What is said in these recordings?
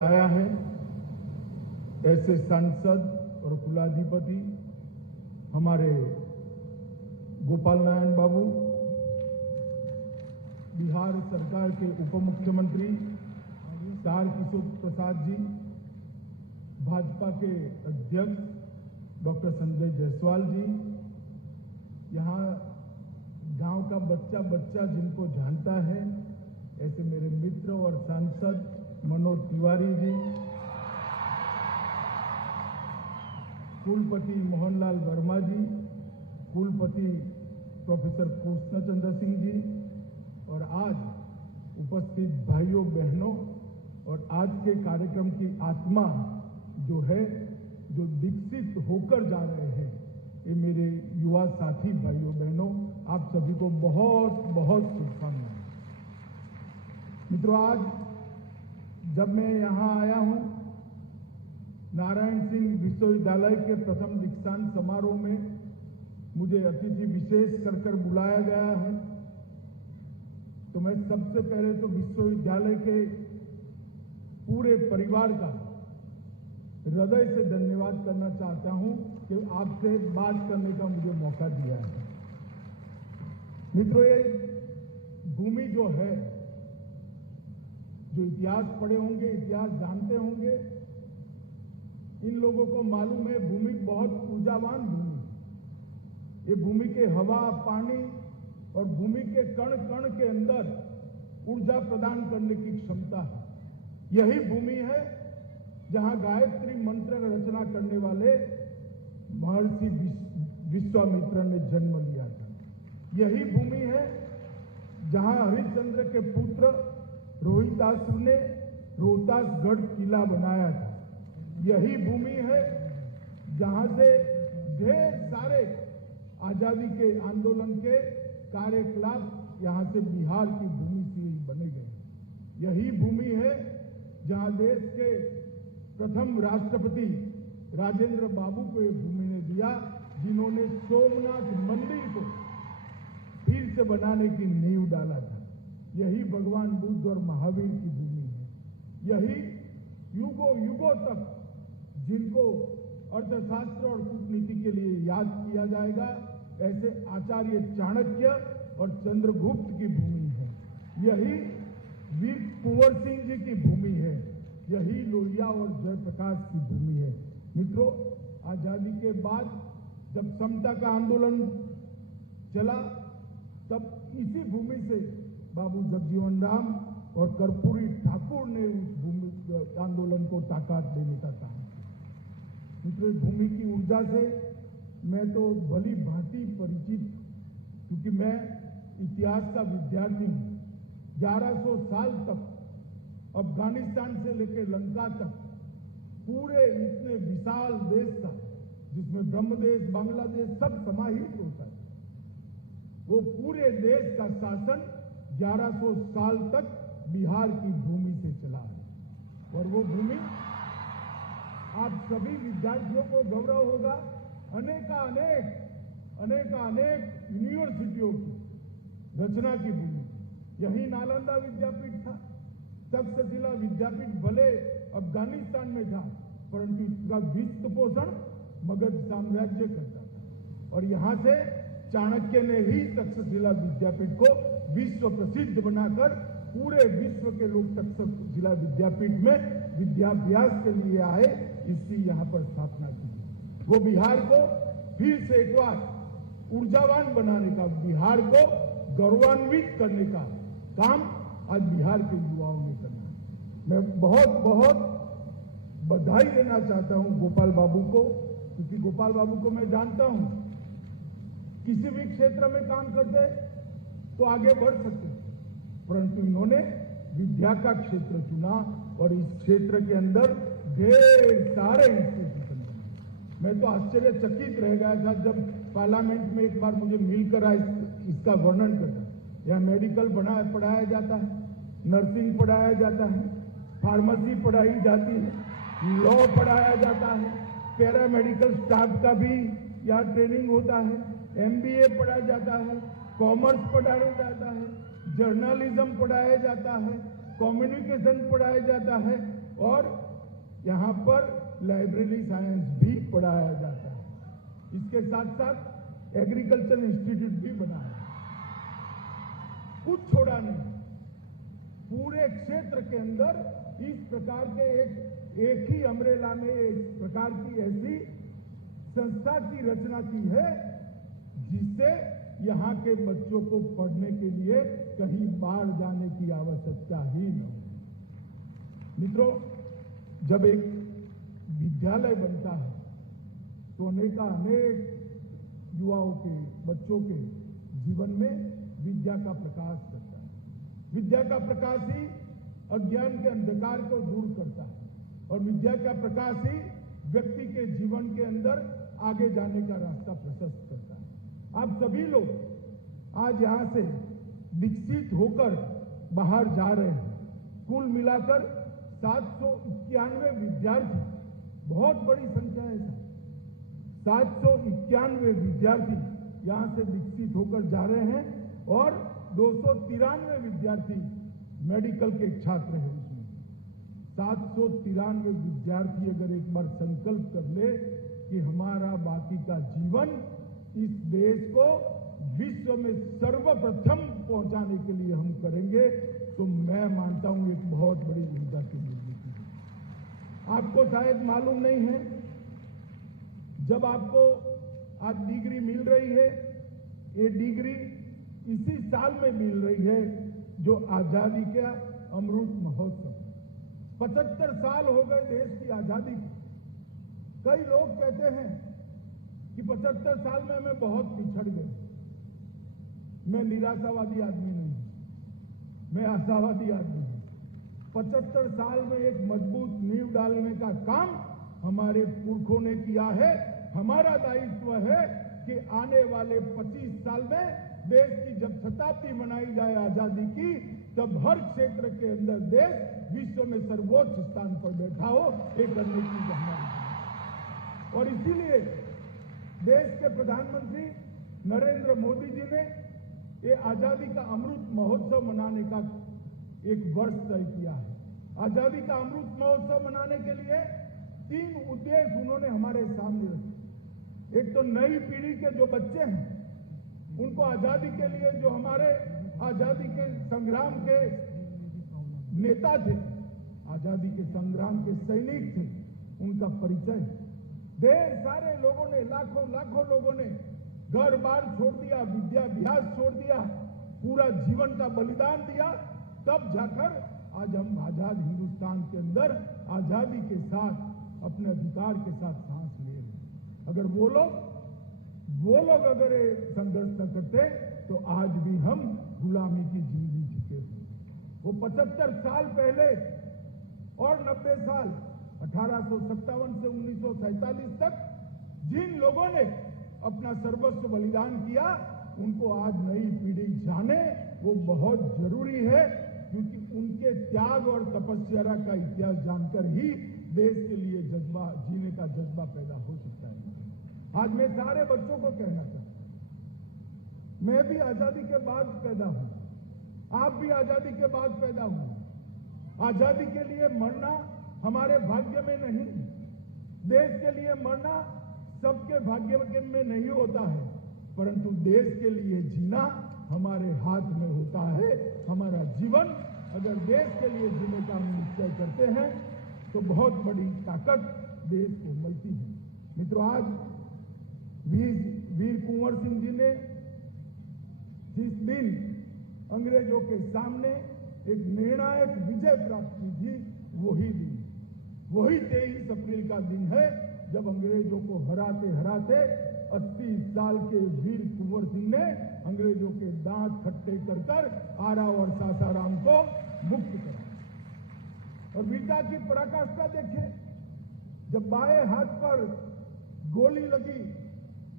आया है। ऐसे सांसद और कुलाधिपति हमारे गोपाल नारायण बाबू, बिहार सरकार के उप मुख्यमंत्री तारकिशोर प्रसाद जी, भाजपा के अध्यक्ष डॉक्टर संजय जायसवाल जी, यहाँ गांव का बच्चा बच्चा जिनको जानता है ऐसे मेरे मित्र और सांसद मनोज तिवारी जी, कुलपति मोहनलाल वर्मा जी, कुलपति प्रोफेसर कृष्णचंद्र सिंह जी और आज उपस्थित भाइयों बहनों और आज के कार्यक्रम की आत्मा जो है, जो विकसित होकर जा रहे हैं, ये मेरे युवा साथी भाइयों बहनों, आप सभी को बहुत बहुत शुभकामनाएं। मित्रों, आज जब मैं यहाँ आया हूँ, नारायण सिंह विश्वविद्यालय के प्रथम दीक्षांत समारोह में मुझे अतिथि विशेष कर बुलाया गया है, तो मैं सबसे पहले तो विश्वविद्यालय के पूरे परिवार का हृदय से धन्यवाद करना चाहता हूं कि आपसे बात करने का मुझे मौका दिया है। मित्रों, ये भूमि जो है, जो इतिहास पढ़े होंगे, इतिहास जानते होंगे, इन लोगों को मालूम है भूमि बहुत ऊर्जावान भूमि। ये भूमि के हवा, पानी और भूमि के कण कण के अंदर ऊर्जा प्रदान करने की क्षमता है। यही भूमि है जहां गायत्री मंत्र रचना करने वाले महर्षि विश्वामित्र ने जन्म लिया था। यही भूमि है जहां हरिश्चंद्र के पुत्र रोहितासुर ने रोहतासगढ़ किला बनाया था। यही भूमि है जहां से ढेर सारे आजादी के आंदोलन के कार्यकलाप यहां से बिहार की भूमि से ही बने गए। यही भूमि है जहां देश के प्रथम राष्ट्रपति राजेंद्र बाबू को ये भूमि ने दिया, जिन्होंने सोमनाथ मंदिर को फिर से बनाने की नींव डाला था। यही भगवान बुद्ध और महावीर की भूमि है। यही युगों युगों तक जिनको अर्थशास्त्र और कूटनीति के लिए याद किया जाएगा, ऐसे आचार्य चाणक्य और चंद्रगुप्त की भूमि है। यही वीर कुंवर सिंह जी की भूमि है। यही लोहिया और जयप्रकाश की भूमि है। मित्रों, आजादी के बाद जब समता का आंदोलन चला, तब इसी भूमि से बाबू जगजीवन राम और कर्पूरी ठाकुर ने उस भूमि आंदोलन को ताकत देने का काम किया। मित्रों, भूमि की ऊर्जा से मैं तो भली भांति परिचित, क्योंकि मैं इतिहास का विद्यार्थी हूं। 1100 साल तक अफगानिस्तान से लेकर लंका तक पूरे इतने विशाल देश का, जिसमें ब्रह्मदेश, बांग्लादेश सब समाहित होता है, वो पूरे देश का शासन 1100 साल तक बिहार की भूमि से चला है। और वो भूमि आप सभी विद्यार्थियों को गौरव होगा, अनेक यूनिवर्सिटियों की रचना की भूमि। यही नालंदा विद्यापीठ था। तक्षशिला विद्यापीठ भले अफगानिस्तान में था, परंतु इसका वित्त पोषण मगध साम्राज्य करता था। और यहां से चाणक्य ने ही तक्षशिला विद्यापीठ को विश्व प्रसिद्ध बनाकर पूरे विश्व के लोग तक्षशिला विद्यापीठ में विद्याभ्यास के लिए आए, इसकी यहां पर स्थापना की। वो बिहार को फिर से एक बार ऊर्जावान बनाने का, बिहार को गौरवान्वित करने का काम आज बिहार के युवाओं ने करना है। मैं बहुत बहुत बधाई देना चाहता हूं गोपाल बाबू को, क्योंकि गोपाल बाबू को मैं जानता हूं, किसी भी क्षेत्र में काम करते तो आगे बढ़ सकते, परंतु इन्होंने विद्या का क्षेत्र चुना और इस क्षेत्र के अंदर ढेर सारे इंस्टीट्यूशन बने। मैं तो आश्चर्यचकित रह गया था जब पार्लियामेंट में एक बार मुझे मिलकर इसका वर्णन करता। यहाँ मेडिकल पढ़ाया जाता है, नर्सिंग पढ़ाया जाता है, फार्मेसी पढ़ाई जाती है, लॉ पढ़ाया जाता है, पैरामेडिकल स्टाफ का भी यहाँ ट्रेनिंग होता है, MBA पढ़ाया जाता है, कॉमर्स पढ़ाया जाता है, जर्नलिज्म पढ़ाया जाता है, कम्युनिकेशन पढ़ाया जाता है, और यहाँ पर लाइब्रेरी साइंस भी पढ़ाया जाता है। इसके साथ साथ एग्रीकल्चर इंस्टीट्यूट भी बना है। कुछ छोड़ा नहीं, पूरे क्षेत्र के अंदर इस प्रकार के एक ही अमरेला में एक प्रकार की ऐसी संस्था की रचना की है जिससे यहाँ के बच्चों को पढ़ने के लिए कहीं बाहर जाने की आवश्यकता ही न हो। मित्रों, जब एक विद्यालय बनता है तो अनेक युवाओं के, बच्चों के जीवन में विद्या का प्रकाश करता है। विद्या का प्रकाश ही अज्ञान के अंधकार को दूर करता है और विद्या का प्रकाश ही व्यक्ति के जीवन के अंदर आगे जाने का रास्ता प्रशस्त करता है। आप सभी लोग आज यहां से विकसित होकर बाहर जा रहे हैं। कुल मिलाकर 791 विद्यार्थी, बहुत बड़ी संख्या है सर, 791 विद्यार्थी यहां से विकसित होकर जा रहे हैं और 293 विद्यार्थी मेडिकल के छात्र हैं। उसमें 793 विद्यार्थी अगर एक बार संकल्प कर ले कि हमारा बाकी का जीवन इस देश को विश्व में सर्वप्रथम पहुंचाने के लिए हम करेंगे, तो मैं मानता हूं एक बहुत बड़ी ऊर्जा की निर्मिति है। आपको शायद मालूम नहीं है, जब आपको आज डिग्री मिल रही है, ये डिग्री इसी साल में मिल रही है जो आजादी का अमृत महोत्सव। 75 साल हो गए देश की आजादी को। कई लोग कहते हैं कि 75 साल में हमें बहुत पिछड़ गए। मैं निराशावादी आदमी नहीं, मैं आशावादी आदमी हूं। 75 साल में एक मजबूत नींव डालने का काम हमारे पुरखों ने किया है। हमारा दायित्व है कि आने वाले 25 साल में देश की जब शताब्दी मनाई जाए आजादी की, तब हर क्षेत्र के अंदर देश विश्व में सर्वोच्च स्थान पर बैठा हो, एक करने की हमारी। और इसीलिए देश के प्रधानमंत्री नरेंद्र मोदी जी ने ये आजादी का अमृत महोत्सव मनाने का एक वर्ष तय किया है। आजादी का अमृत महोत्सव मनाने के लिए 3 उद्देश्य उन्होंने हमारे सामने रखे। एक तो नई पीढ़ी के जो बच्चे हैं, उनको आजादी के लिए, जो हमारे आजादी के संग्राम के नेता थे, आजादी के संग्राम के सैनिक थे, उनका परिचय। ढेर सारे लोगों ने, लाखों लोगों ने घर बार छोड़ दिया, विद्याभ्यास छोड़ दिया, पूरा जीवन का बलिदान दिया, तब जाकर आज हम आजाद हिंदुस्तान के अंदर आजादी के साथ, अपने अधिकार के साथ सांस ले रहे हैं। अगर वो लोग अगर संघर्ष न करते तो आज भी हम गुलामी की जिंदगी जीते हैं। वो 75 साल पहले और 90 साल 1857 से 1947 तक जिन लोगों ने अपना सर्वस्व बलिदान किया, उनको आज नई पीढ़ी जाने, वो बहुत जरूरी है, क्योंकि उनके त्याग और तपस्या का इतिहास जानकर ही देश के लिए जज्बा, जीने का जज्बा पैदा हो सकता है। आज मैं सारे बच्चों को कहना चाहता हूं, मैं भी आजादी के बाद पैदा हूं, आप भी आजादी के बाद पैदा हुए। आजादी के लिए मरना हमारे भाग्य में नहीं, देश के लिए मरना सबके भाग्य में नहीं होता है, परंतु देश के लिए जीना हमारे हाथ में होता है। हमारा जीवन अगर देश के लिए जीने का हम निश्चय करते हैं तो बहुत बड़ी ताकत देश को मिलती है। मित्रों, आज वीर कुंवर सिंह जी ने जिस दिन अंग्रेजों के सामने एक निर्णायक विजय प्राप्त की थी, वही 23 अप्रैल का दिन है जब अंग्रेजों को हराते हराते 80 साल के वीर कुंवर सिंह ने अंग्रेजों के दांत खट्टे कर आरा और सासाराम को मुक्त करा। और वीरता की पराकाष्ठा देखिए, जब बाएं हाथ पर गोली लगी,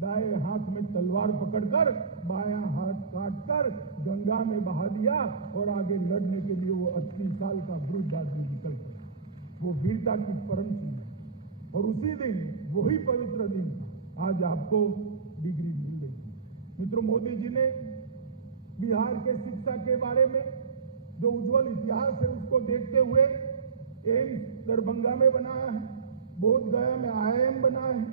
दाएं हाथ में तलवार पकड़कर बायां हाथ काटकर गंगा में बहा दिया और आगे लड़ने के लिए वो 80 साल का वृद्ध आदमी निकल गया। वो वीरता की परम थी। और उसी दिन, वही पवित्र दिन, आज आपको डिग्री मिल गई। मित्रों, मोदी जी ने बिहार के शिक्षा के बारे में जो उज्जवल इतिहास है, उसको देखते हुए एम्स दरभंगा में बनाया है, बोध गया में IIM बनाया है,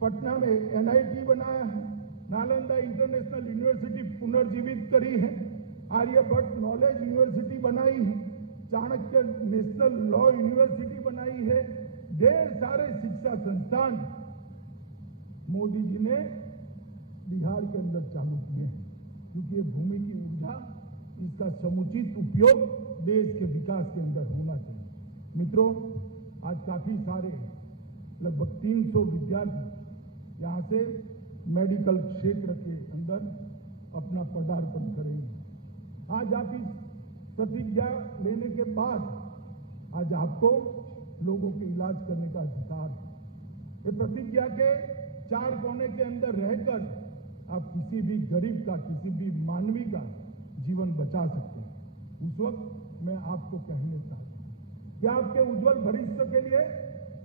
पटना में NIT बनाया है, नालंदा इंटरनेशनल यूनिवर्सिटी पुनर्जीवित करी है, आर्यभट्ट नॉलेज यूनिवर्सिटी बनाई है, चाणक्य नेशनल लॉ यूनिवर्सिटी बनाई है। ढेर सारे शिक्षा संस्थान मोदी जी ने बिहार के अंदर चालू किए हैं, क्योंकि ये भूमि की ऊर्जा, इसका समुचित उपयोग देश के विकास के अंदर होना चाहिए। मित्रों, आज काफी सारे लगभग 300 विद्यार्थी यहाँ से मेडिकल क्षेत्र के अंदर अपना पदार्पण करेंगे। आज आप इस प्रतिज्ञा लेने के बाद आज आपको लोगों के इलाज करने का अधिकार है। ये प्रतिज्ञा के 4 कोने के अंदर रहकर आप किसी भी गरीब का, किसी भी मानवी का जीवन बचा सकते हैं। उस वक्त मैं आपको कहने चाहता हूं कि आपके उज्जवल भविष्य के लिए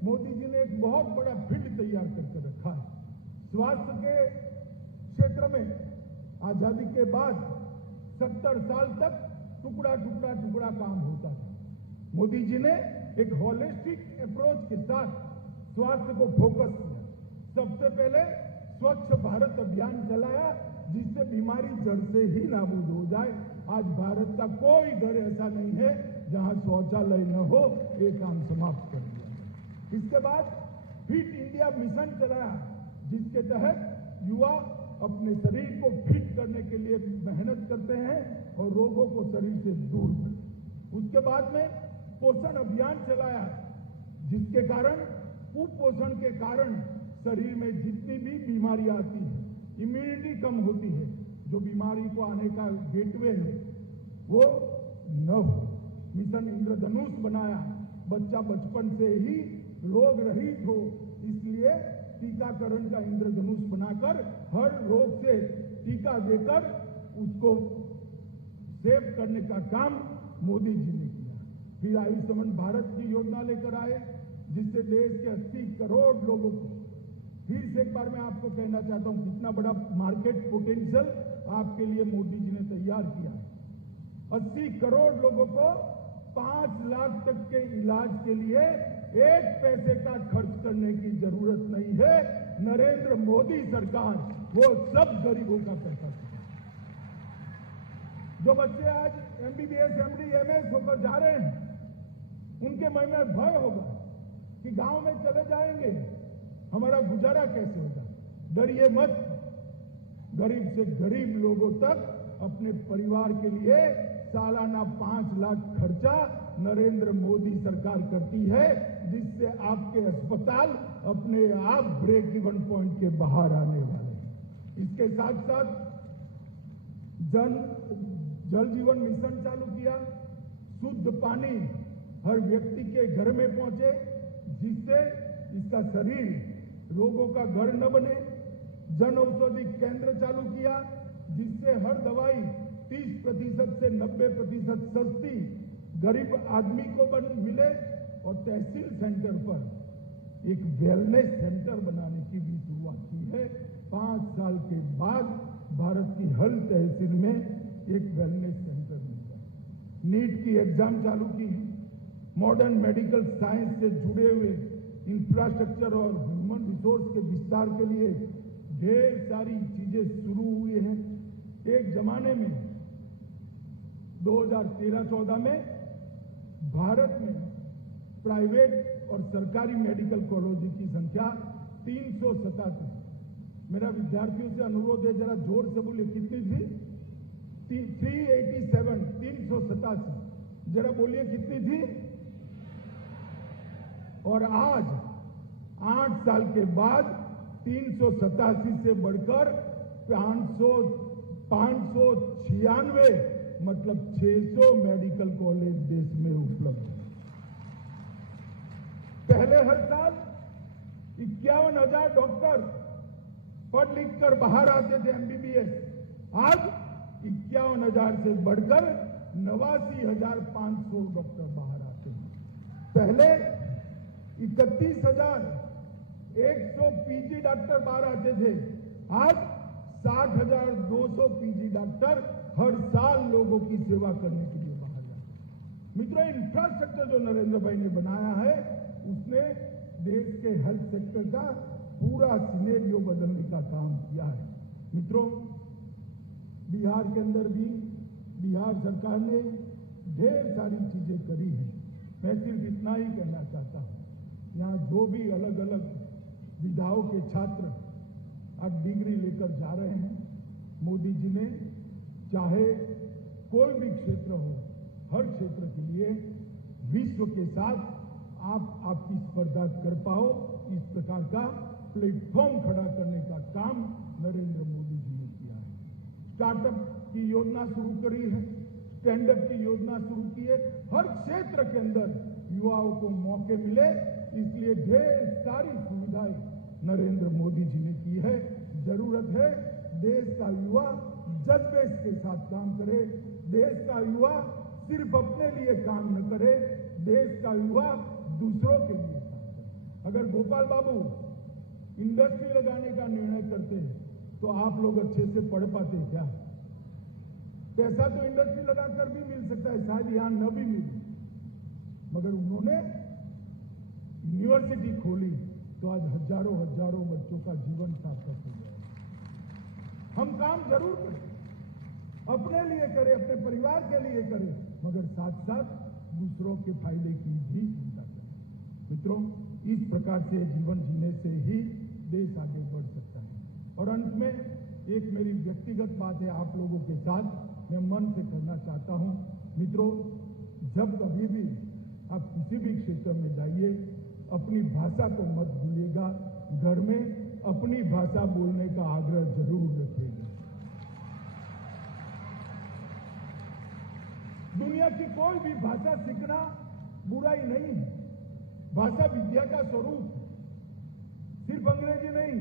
मोदी जी ने एक बहुत बड़ा फील्ड तैयार करके रखा है। स्वास्थ्य के क्षेत्र में आजादी के बाद 70 साल तक टुकड़ा टुकड़ा टुकड़ा काम होता था। मोदी जी ने एक होलिस्टिक अप्रोच के साथ स्वास्थ्य को फोकस किया। सबसे पहले स्वच्छ भारत अभियान चलाया, जिससे बीमारी जड़ से ही नाबूद हो जाए। आज भारत का कोई घर ऐसा नहीं है जहां शौचालय न हो, ये काम समाप्त कर दिया। इसके बाद फिट इंडिया मिशन चलाया, जिसके तहत युवा अपने शरीर को फिट करने के लिए मेहनत करते हैं और रोगों को शरीर से दूर करते। उसके बाद में पोषण अभियान चलाया, जिसके कारण कुपोषण के कारण शरीर में जितनी भी बीमारियां आती है, इम्यूनिटी कम होती है, जो बीमारी को आने का गेटवे है वो न हो। मिशन इंद्रधनुष बनाया, बच्चा बचपन से ही रोग रहित हो, इसलिए टीकाकरण का इंद्रधनुष बनाकर हर रोग से टीका देकर उसको सेव करने का काम मोदी जी ने किया। फिर आयुष्मान भारत की योजना लेकर आए, जिससे देश के 80 करोड़ लोगों को, फिर से एक बार मैं आपको कहना चाहता हूं कितना बड़ा मार्केट पोटेंशियल आपके लिए मोदी जी ने तैयार किया है। 80 करोड़ लोगों को 5 लाख तक के इलाज के लिए 1 पैसे का खर्च करने की जरूरत नहीं है। नरेंद्र मोदी सरकार वो सब गरीबों का पैसा देगी। जो बच्चे आज MBBS, MD, MS होकर जा रहे हैं, उनके मन में भय होगा कि गांव में चले जाएंगे, हमारा गुजारा कैसे होगा। डरिए मत, गरीब से गरीब लोगों तक अपने परिवार के लिए सालाना 5 लाख खर्चा नरेंद्र मोदी सरकार करती है, जिससे आपके अस्पताल अपने आप ब्रेक इवन पॉइंट के बाहर आने वाले हैं। इसके साथ साथ जल जीवन मिशन चालू किया, शुद्ध पानी हर व्यक्ति के घर में पहुंचे, जिससे इसका शरीर रोगों का घर न बने। जन औषधि केंद्र चालू किया, जिससे हर दवाई 30% से 90% सस्ती गरीब आदमी को मिले। और तहसील सेंटर पर एक वेलनेस सेंटर बनाने की भी शुरुआत की है। 5 साल के बाद भारत की हर तहसील में एक वेलनेस सेंटर मिलता है। नीट की एग्जाम चालू की है। मॉडर्न मेडिकल साइंस से जुड़े हुए इंफ्रास्ट्रक्चर और ह्यूमन रिसोर्स के विस्तार के लिए ढेर सारी चीजें शुरू हुई हैं। एक जमाने में 2013-14 में भारत में प्राइवेट और सरकारी मेडिकल कॉलेज की संख्या 387। मेरा विद्यार्थियों से अनुरोध है, जरा जोर से बोलिए, कितनी थी? 387, 387। जरा बोलिए कितनी थी? और आज 8 साल के बाद 387 से बढ़कर 596, मतलब 600 मेडिकल कॉलेज देश में उपलब्ध है। पहले हर साल 51,000 डॉक्टर पढ़ लिख कर बाहर आते थे MBBS। आज 51,000 से बढ़कर 89,500 डॉक्टर बाहर आते हैं। पहले 31,100 PG डॉक्टर बाहर आते थे, आज 60,200 PG डॉक्टर हर साल लोगों की सेवा करने के लिए बाहर जाते हैं। मित्रों, इंफ्रास्ट्रक्चर जो नरेंद्र भाई ने बनाया है, उसने देश के हेल्थ सेक्टर का पूरा सिनेरियो बदलने का काम किया है। मित्रों, बिहार के अंदर भी बिहार सरकार ने ढेर सारी चीजें करी है। मैं सिर्फ इतना ही कहना चाहता हूं, यहाँ जो भी अलग अलग विधाओं के छात्र आज डिग्री लेकर जा रहे हैं, मोदी जी ने चाहे कोई भी क्षेत्र हो, हर क्षेत्र के लिए विश्व के साथ आप आपकी स्पर्धा कर पाओ, इस प्रकार का प्लेटफॉर्म खड़ा करने का काम नरेंद्र मोदी जी ने किया है। स्टार्टअप की योजना शुरू करी है, स्टैंड अप की योजना शुरू की है। हर क्षेत्र के अंदर युवाओं को मौके मिले, इसलिए ढेर सारी सुविधाएं नरेंद्र मोदी जी ने की है। जरूरत है देश का युवा जज्बे के साथ काम करे, देश का युवा सिर्फ अपने लिए काम न करे, देश का युवा दूसरों के लिए काम करे। अगर गोपाल बाबू इंडस्ट्री लगाने का निर्णय करते तो आप लोग अच्छे से पढ़ पाते क्या? पैसा तो इंडस्ट्री लगाकर भी मिल सकता है, शायद यहां न भी मिले, मगर उन्होंने यूनिवर्सिटी खोली तो आज हजारों हजारों बच्चों का जीवन सार्थक हो गया। हम काम जरूर करें, अपने लिए करें, अपने परिवार के लिए करें, मगर साथ साथ दूसरों के फायदे की भी चिंता करें। मित्रों, इस प्रकार से जीवन जीने से ही देश आगे बढ़ सकता है। और अंत में एक मेरी व्यक्तिगत बात है, आप लोगों के साथ मैं मन से करना चाहता हूं। मित्रों, जब कभी भी आप किसी भी क्षेत्र में जाइए, अपनी भाषा को मत भूलिएगा। घर में अपनी भाषा बोलने का आग्रह जरूर रखिएगा। दुनिया की कोई भी भाषा सीखना बुराई नहीं है। भाषा विद्या का स्वरूप है। सिर्फ अंग्रेजी नहीं,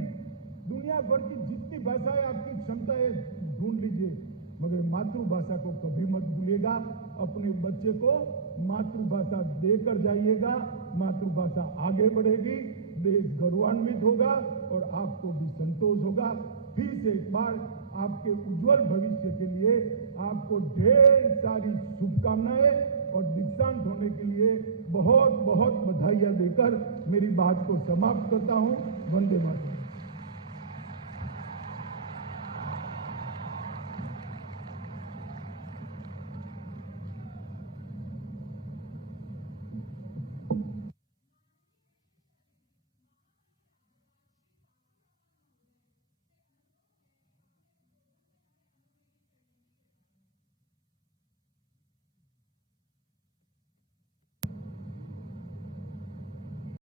दुनिया भर की जितनी भाषाएं आपकी क्षमता है ढूंढ लीजिए, मगर मातृभाषा को कभी मत भूलिएगा। अपने बच्चे को मातृभाषा देकर जाइएगा, मातृभाषा आगे बढ़ेगी, देश गौरवान्वित होगा और आपको भी संतोष होगा। फिर से एक बार आपके उज्जवल भविष्य के लिए आपको ढेर सारी शुभकामनाएं और दीक्षांत होने के लिए बहुत बहुत बधाइयां देकर मेरी बात को समाप्त करता हूं। वंदे मातरम।